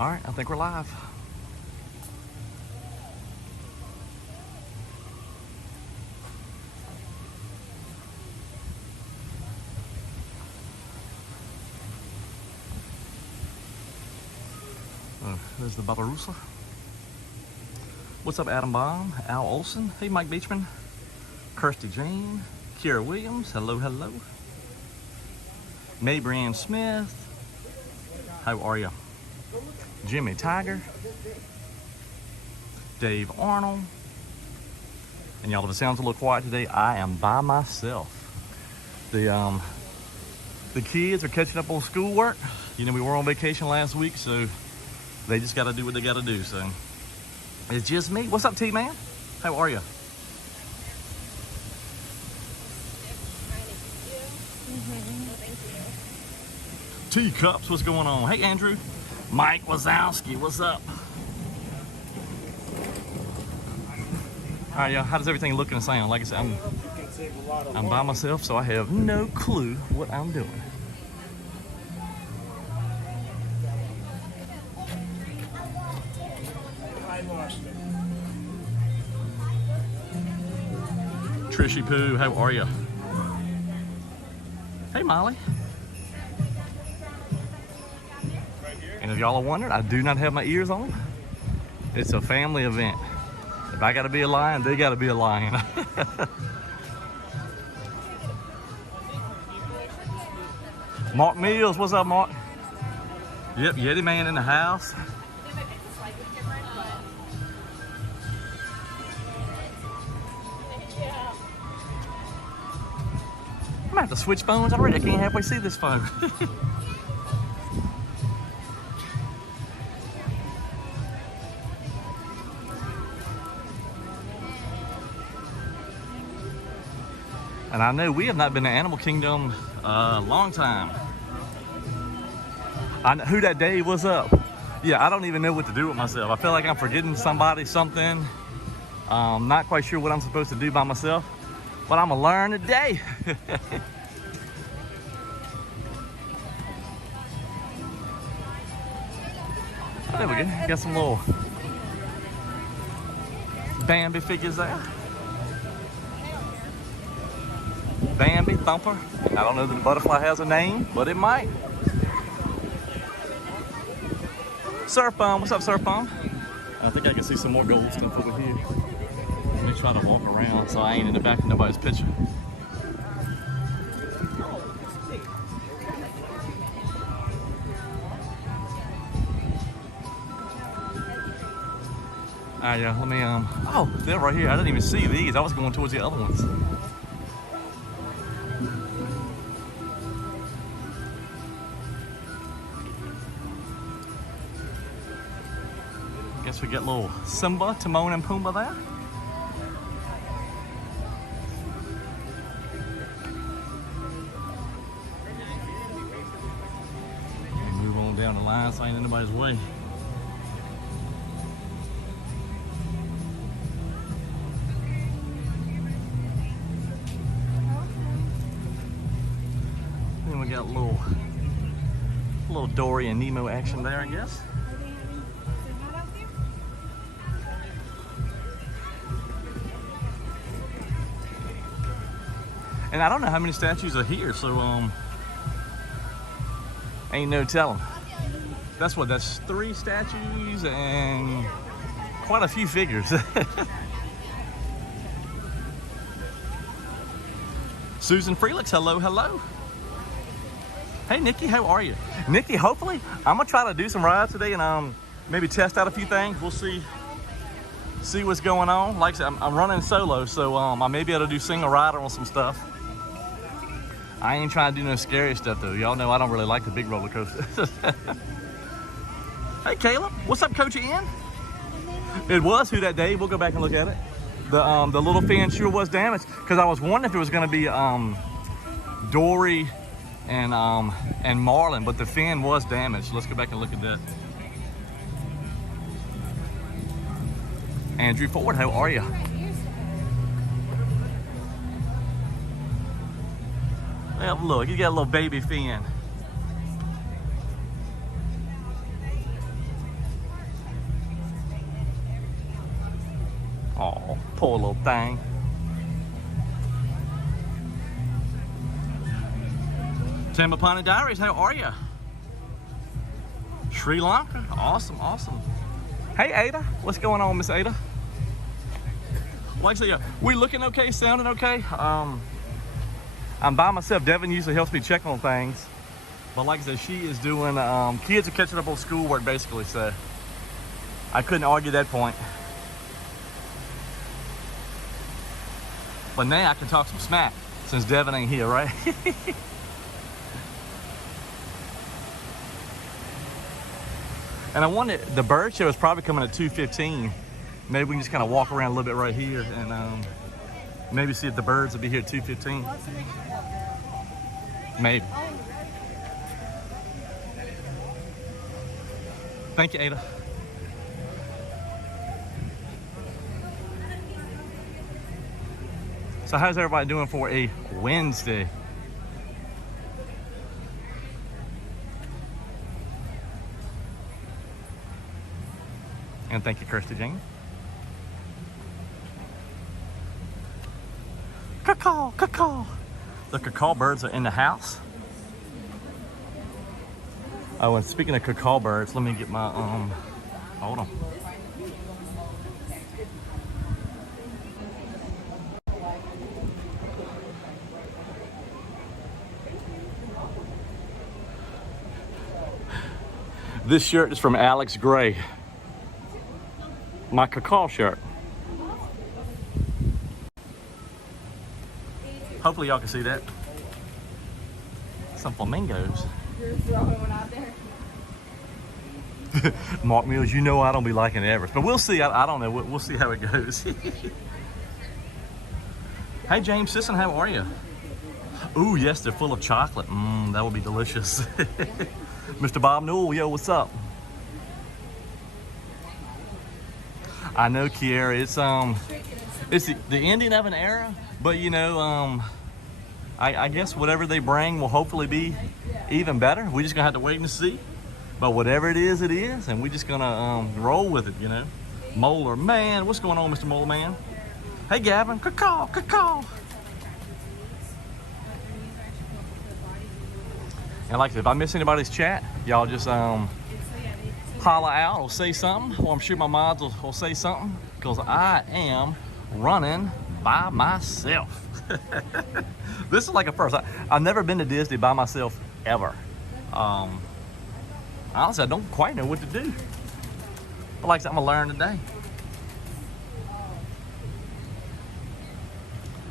All right, I think we're live. There's the Barbarossa. What's up, Adam Baum, Al Olson? Hey, Mike Beachman, Kirsty Jane, Kiera Williams. Hello, hello. May Brand Smith. How are you? Jimmy Tiger. Dave Arnold. And y'all, if it sounds a little quiet today, I am by myself. The kids are catching up on schoolwork. You know, we were on vacation last week, so they just got to do what they got to do. So it's just me. What's up, T-Man? How are you? Teacups, what's going on? Hey, Andrew. Mike Wazowski, what's up? All right, y'all, how does everything look and sound? Like I said, I'm by myself, so I have no clue what I'm doing. Trishy Poo, how are you? Hey, Molly. And if y'all are wondering, I do not have my ears on. It's a family event. If I gotta be a lion, they gotta be a lion. Mark Mills, what's up, Mark? Yep, Yeti Man in the house. I'm gonna have to switch phones already. I can't halfway see this phone. And I know we have not been to Animal Kingdom a long time. I know who that Dave was up. Yeah, I don't even know what to do with myself. I feel like I'm forgetting somebody, something. Not quite sure what I'm supposed to do by myself, but I'm gonna learn today. There we go. Got some little Bambi figures there. Bambi, Thumper. I don't know that the butterfly has a name, but it might. Surf Bomb, what's up, Surf Bomb? I think I can see some more gold stuff over here. Let me try to walk around so I ain't in the back of nobody's picture. All right, yeah, let me, oh, they're right here. I didn't even see these. I was going towards the other ones. Guess we get little Simba, Timon, and Pumbaa there. And move on down the line so I ain't in anybody's way. Then we got a little Dory and Nemo action there, I guess. And I don't know how many statues are here, so ain't no telling. That's 3 statues and quite a few figures. Susan Freelix, hello, hello. Hey, Nikki, how are you? Nikki, hopefully, I'm gonna try to do some rides today and maybe test out a few things. We'll see what's going on. Like I said, I'm running solo, so I may be able to do single rider on some stuff. I ain't trying to do no scary stuff though. Y'all know I don't really like the big roller coasters. Hey, Caleb, what's up, Coach Ian? It was Who That Day. We'll go back and look at it. The little fin sure was damaged because I was wondering if it was going to be Dory and Marlin, but the fin was damaged. Let's go back and look at that. Andrew Ford, how are you? Well, look, you got a little baby fin. Poor little thing. Tambapani Diaries, how are you? Sri Lanka, awesome, awesome. Hey Ada, what's going on, Miss Ada? Like I said, we looking okay, sounding okay. I'm by myself. Devin usually helps me check on things. But like I said, she is doing, kids are catching up on schoolwork basically, so I couldn't argue that point. But now I can talk some smack since Devin ain't here, right? And I wanted, the bird show is probably coming at 2:15. Maybe we can just kind of walk around a little bit right here and maybe see if the birds will be here at 2:15. Maybe. Thank you, Ada. So how's everybody doing for a Wednesday? And thank you, Kirsty Jane. Caw, caw. The caw birds are in the house. Oh, and speaking of caw birds, let me get my, hold on. This shirt is from Alex Gray. My caw shirt. Hopefully y'all can see that. Some flamingos. You're throwing one out there. Mark Mills, you know I don't be liking Everest, but we'll see. I don't know. We'll see how it goes. Hey James Sisson, how are you? Ooh, yes, they're full of chocolate. That would be delicious. Mr. Bob Newell, yo, what's up? I know, Kiera, it's the ending of an era, but you know, I guess whatever they bring will hopefully be even better. We're just gonna have to wait and see. But whatever it is, and we're just gonna roll with it, you know. Molar Man, what's going on, Mr. Molar Man? Hey, Gavin, caw. And like I said, if I miss anybody's chat, y'all just holla out or say something, or I'm sure my mods will say something, because I am running by myself. This is like a first. I've never been to Disney by myself ever. Honestly, I don't quite know what to do. But like I said, I'm gonna learn today.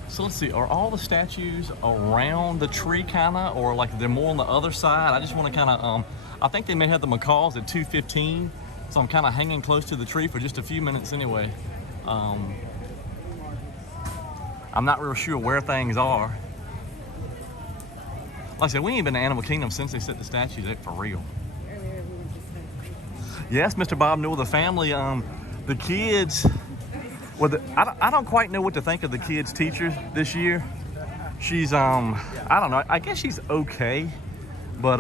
So let's see, are all the statues around the tree kinda, or like they're more on the other side? I just wanna kinda, I think they may have the macaws at 2:15, so I'm kinda hanging close to the tree for just a few minutes anyway. I'm not real sure where things are. Like I said, we ain't been to Animal Kingdom since they set the statues up for real. Yes, Mr. Bob Newell, the family, the kids, well, I don't quite know what to think of the kids' teacher this year. She's, I don't know, I guess she's okay. But,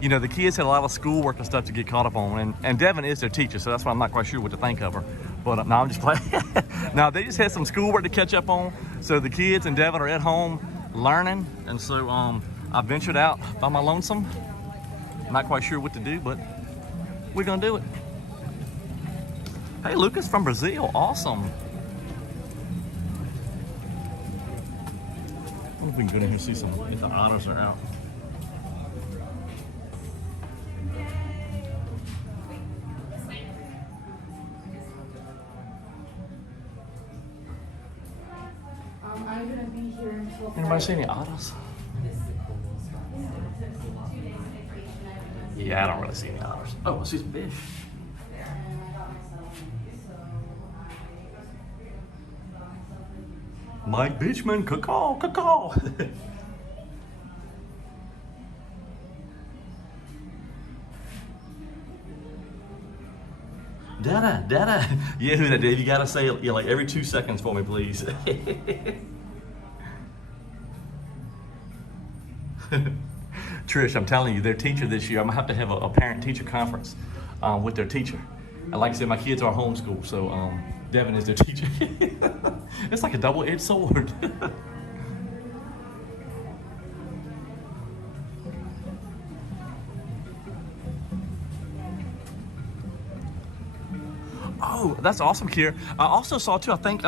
you know, the kids had a lot of schoolwork and stuff to get caught up on. And Devin is their teacher, so that's why I'm not quite sure what to think of her. But no, I'm just playing. No, they just had some schoolwork to catch up on. So the kids and Devin are at home learning. And so I ventured out by my lonesome. Not quite sure what to do, but we're going to do it. Hey, Lucas from Brazil. Awesome. I wonder if we can go in here and see some, if the otters are out. I'm gonna be here until Anybody see any otters? Yeah, I don't really see any otters. Oh, I see some fish. Mike Beachman, caw. Dada. Yeah, who that? Dave, you gotta say it like every 2 seconds for me, please. Trish, I'm telling you, their teacher this year, I'm gonna have a parent-teacher conference with their teacher. And like I said, my kids are homeschooled, so Devin is their teacher. It's like a double-edged sword. Oh, that's awesome, Kier. I also saw too, I think,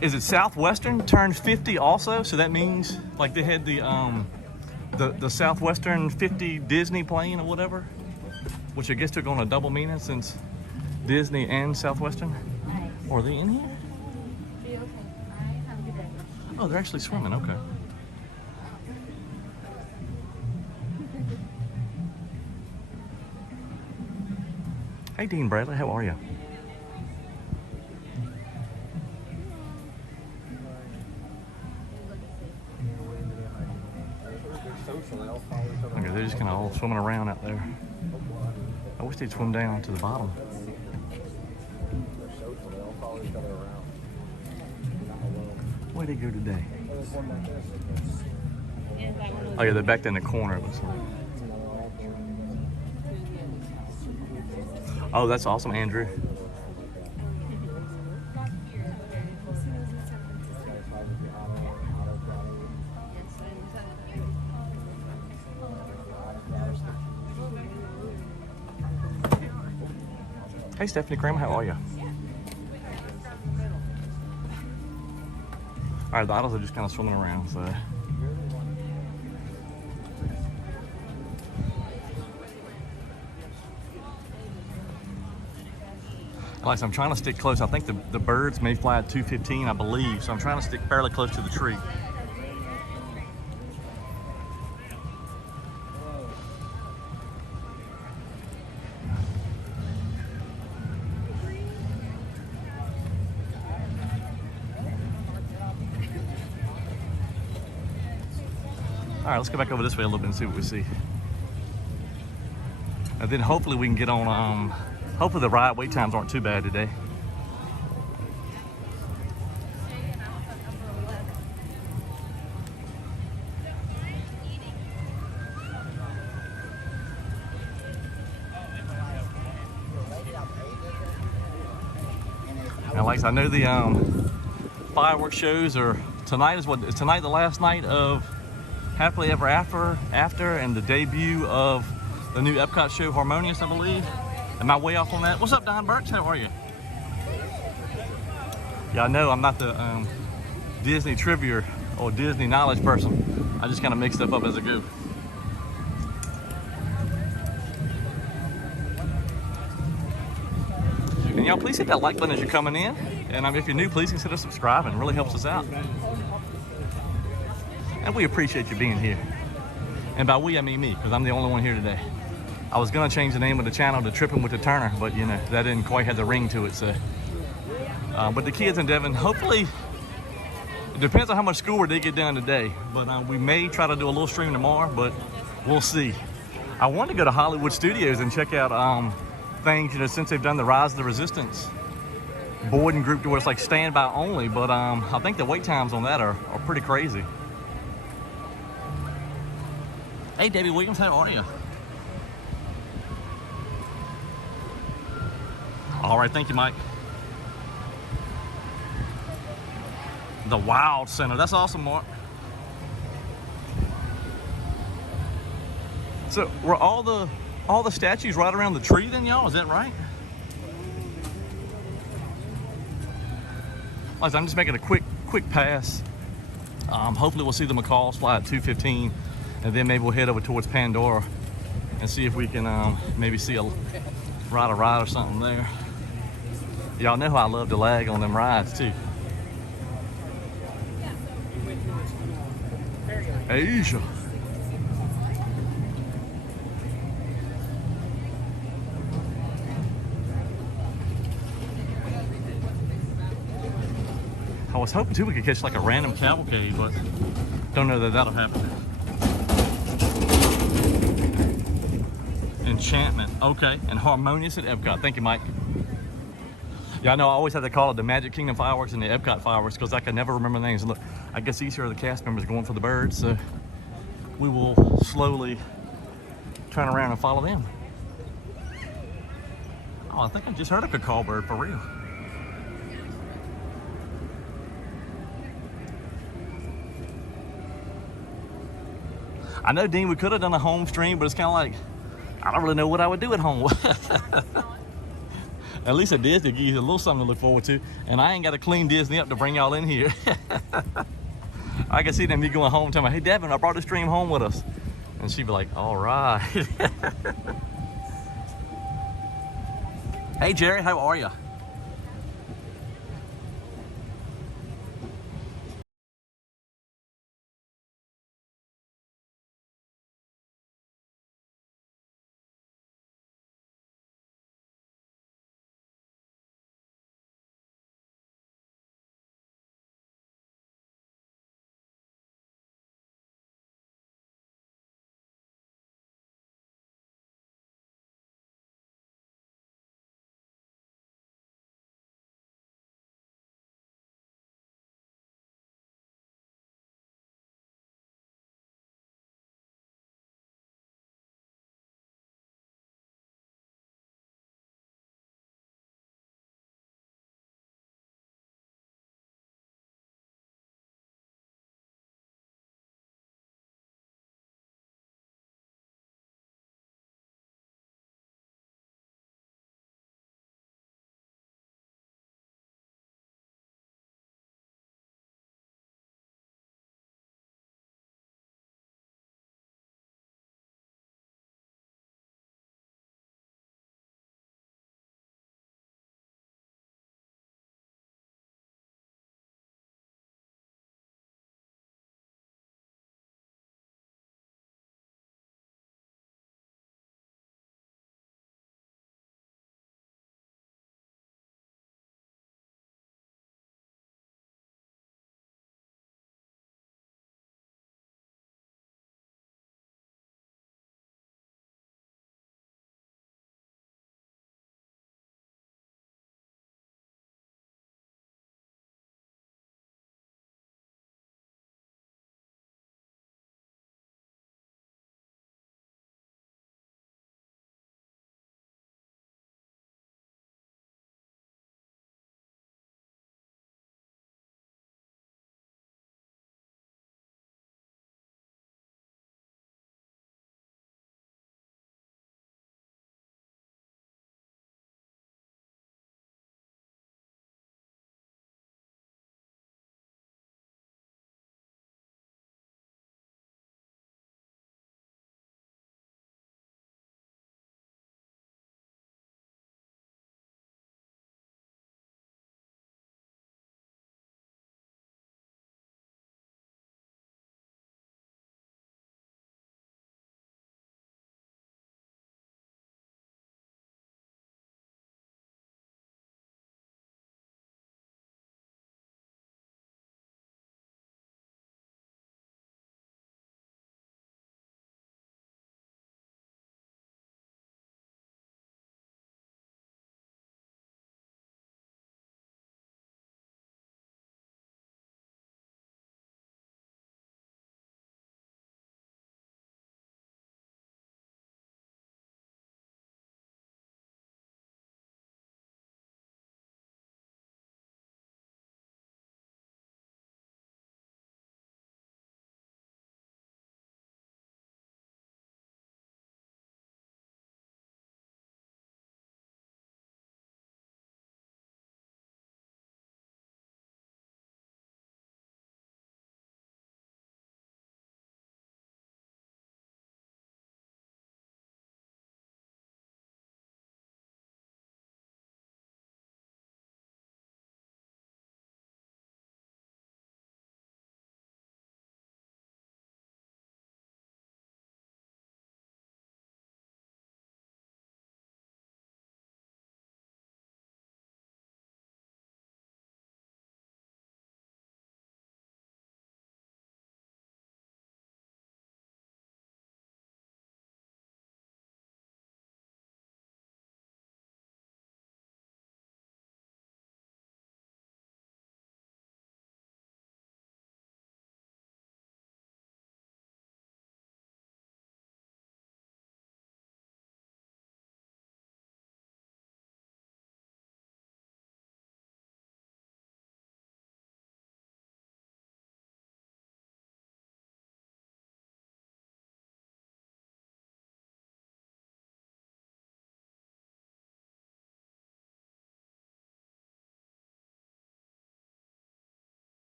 is it Southwestern turned 50 also? So that means like they had the Southwestern 50 Disney plane or whatever, which I guess took on a double meaning since Disney and Southwestern. Are they in here? Oh, they're actually swimming, okay. Hey, Dean Bradley, how are you? Okay, they're just kind of all swimming around out there. I wish they'd swim down to the bottom. Where'd they go today? Oh yeah, they're back there in the corner, it looks like. Oh, that's awesome, Andrew. Hey, Stephanie Graham, how are you? All right, the idols are just kind of swimming around, so. Like, so I'm trying to stick close. I think the birds may fly at 2:15, I believe. So I'm trying to stick fairly close to the tree. All right, let's go back over this way a little bit and see what we see. And then hopefully we can get on, hopefully the ride wait times aren't too bad today. Now, like I know the fireworks shows are tonight. Is tonight the last night of Happily Ever After, and the debut of the new Epcot show, Harmonious, I believe. Am I way off on that? What's up, Don Burks? How are you? Yeah, I know I'm not the Disney trivia or Disney knowledge person. I just kind of make stuff up as I go. And y'all, please hit that like button as you're coming in. And if you're new, please consider subscribing. It really helps us out. And we appreciate you being here. And by we, I mean me, because I'm the only one here today. I was gonna change the name of the channel to Trippin With The Turners, but you know, that didn't quite have the ring to it, so. But the kids in Devon, hopefully, it depends on how much schoolwork they get done today, but we may try to do a little stream tomorrow, but we'll see. I want to go to Hollywood Studios and check out things, you know, since they've done the Rise of the Resistance boarding group to where it's like standby only, but I think the wait times on that are pretty crazy. Hey, Debbie Williams, how are you? All right, thank you, Mike. The Wild Center, that's awesome, Mark. So, were all the statues right around the tree then, y'all? Is that right? Like, I'm just making a quick pass. Hopefully we'll see the macaws fly at 2:15. And then maybe we'll head over towards Pandora and see if we can maybe see ride a ride or something there. Y'all know how I love to lag on them rides too. Asia. I was hoping too we could catch like a random cavalcade, but don't know that that'll happen. Enchantment, okay, and Harmonious at Epcot. Thank you, Mike. Yeah, I know I always had to call it the Magic Kingdom fireworks and the Epcot fireworks because I could never remember the names. And look, I guess these here are the cast members going for the birds, so we will slowly turn around and follow them. Oh, I think I just heard a cacao bird for real. I know, Dean, we could have done a home stream, but it's kind of like, I don't really know what I would do at home. At least at Disney, it gives you a little something to look forward to. And I ain't got to clean Disney up to bring y'all in here. I can see them me going home and telling me, hey, Devin, I brought the stream home with us. And she'd be like, all right. Hey, Jerry, how are you?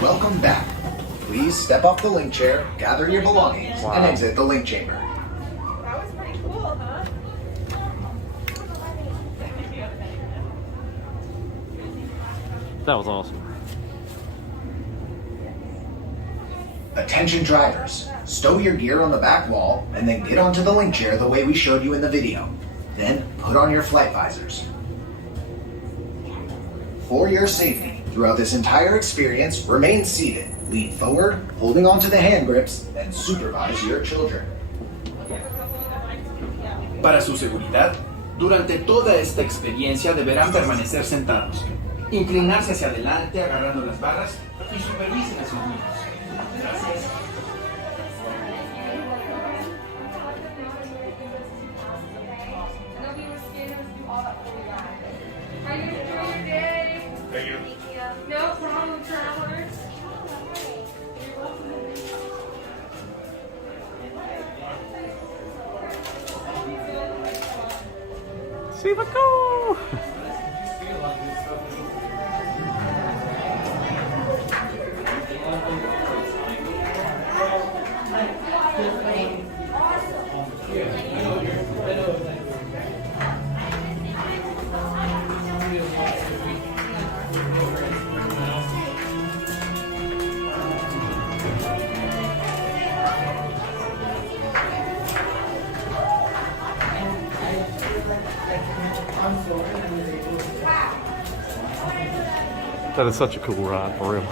Welcome back. Please step off the link chair, gather your belongings, and exit the link chamber. That was pretty cool, huh? That was awesome. Attention drivers, stow your gear on the back wall and then get onto the link chair the way we showed you in the video. Then put on your flight visors. For your safety, throughout this entire experience, remain seated, lean forward, holding onto the hand grips, and supervise your children. Para su seguridad, durante toda esta experiencia deberán permanecer sentados, inclinarse hacia adelante agarrando las barras y supervisen a sus niños. Gracias. How you enjoy your day? Thank you. No problem, travelers. See what go. That is such a cool ride, for real.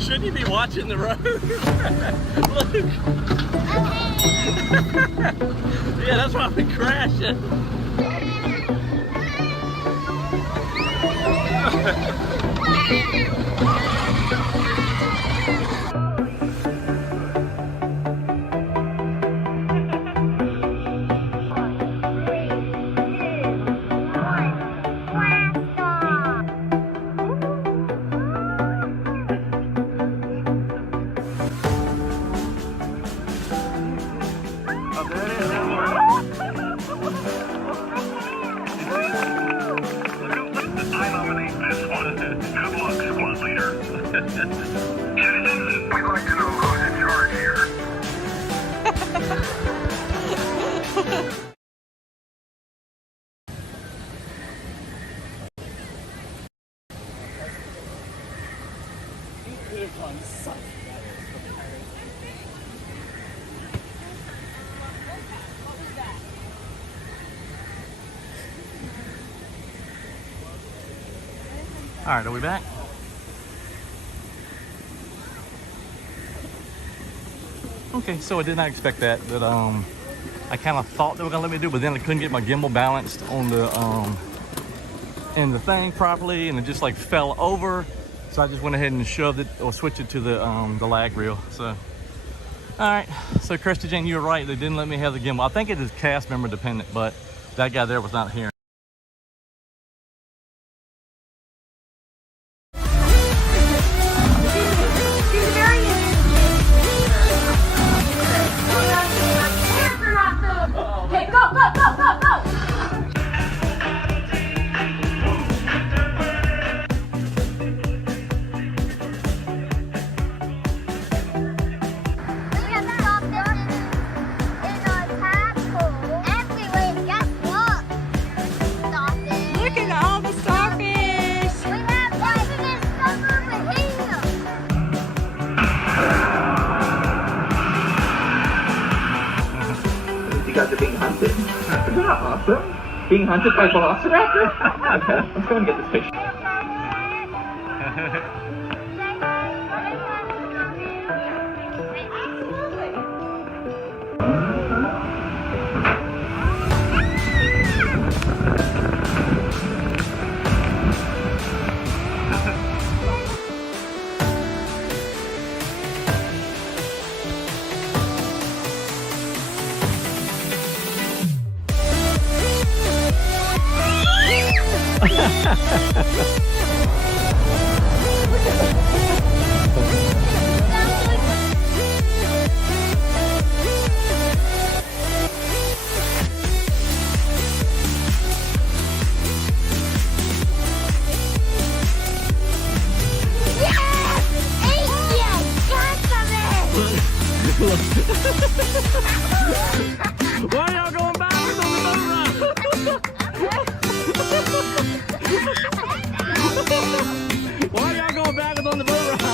Shouldn't you be watching the road? Look. Yeah, that's why we crashing. We'd like to know who's in charge here. All right, are we back? Okay, so I did not expect that, but I kind of thought they were gonna let me do it, but then I couldn't get my gimbal balanced on the in the thing properly, and it just like fell over. So I just went ahead and shoved it or switched it to the lag reel. So, all right. So Kirsty Jane, you were right. They didn't let me have the gimbal. I think it is cast member dependent, but that guy there was not here. Okay, go, go, go, go, go! Look at all the starfish! You guys are being hunted. Isn't that awesome? Being hunted by Velociraptor? Okay, let's go and get this picture. Why are y'all going backwards on the boat ride? Why are y'all going backwards on the boat ride?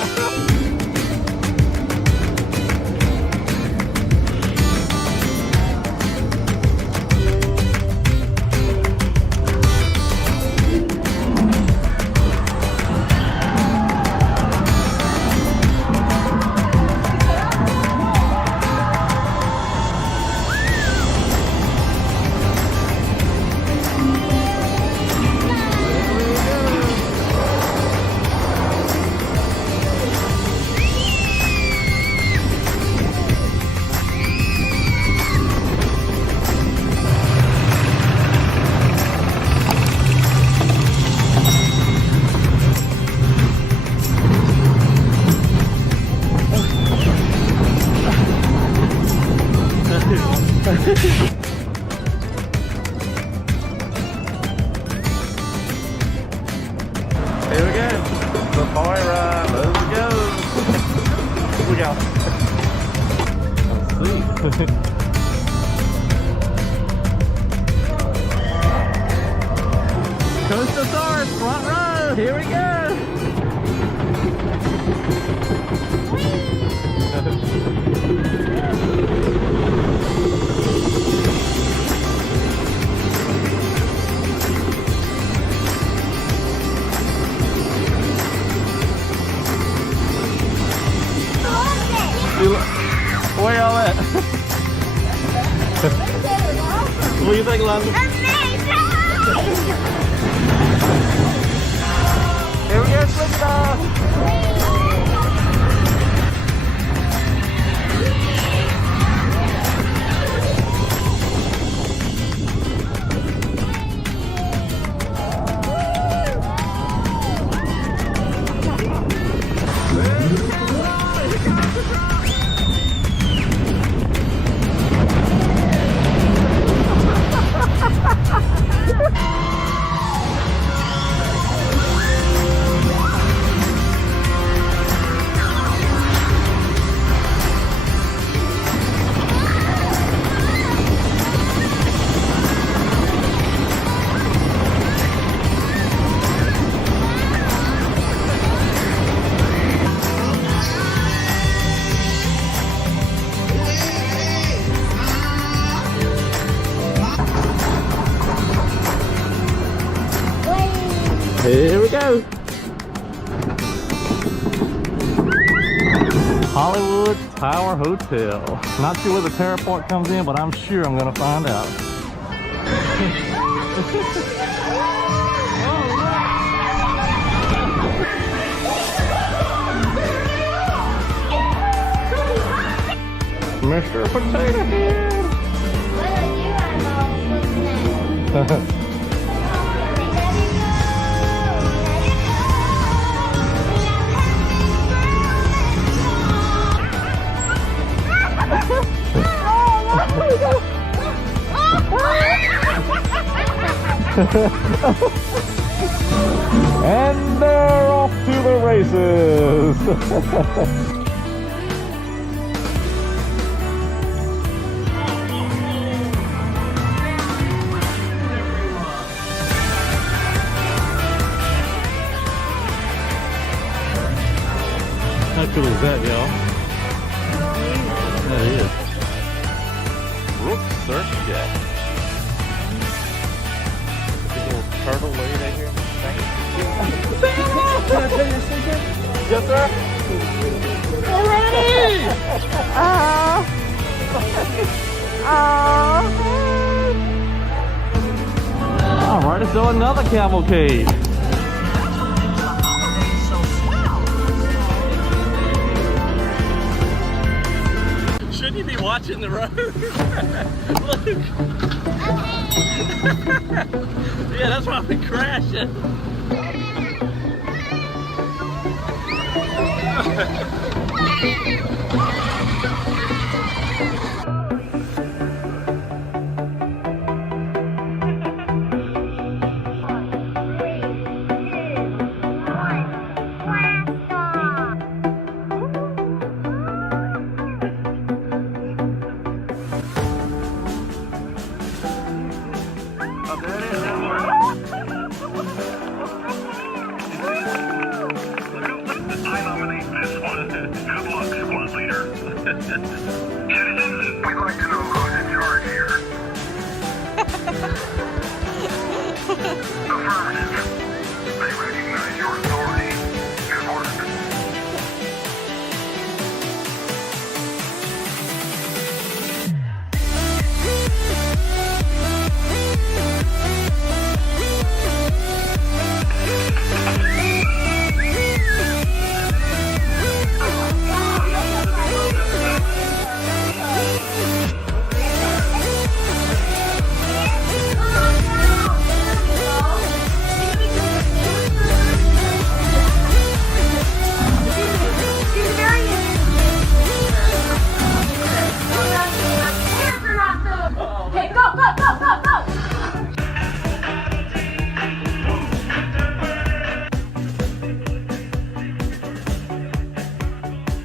Here we go. The boy ride. Let's go. Here we go. Let's see. Coastosaurus, front row. Here we go. Where y'all at? What do you think, Lonnie? Here we go, flip it off. Hollywood Tower Hotel. Not sure where the terror part comes in, but I'm sure I'm gonna find out. Mr. Potato Head. And they're off to the races. How cool is that, y'all? That is. Brook Surf Jet. Big little turtle lady right here. Can I tell you a secret? Yes, sir. Alrighty! Alright, so another cavalcade. Shouldn't you be watching the road? Look. Yeah, that's why I've been crashing. I nominate this one. Good luck, squad leader. Citizens, we'd like to know who's in charge here. Affirmative. They recognize your authority.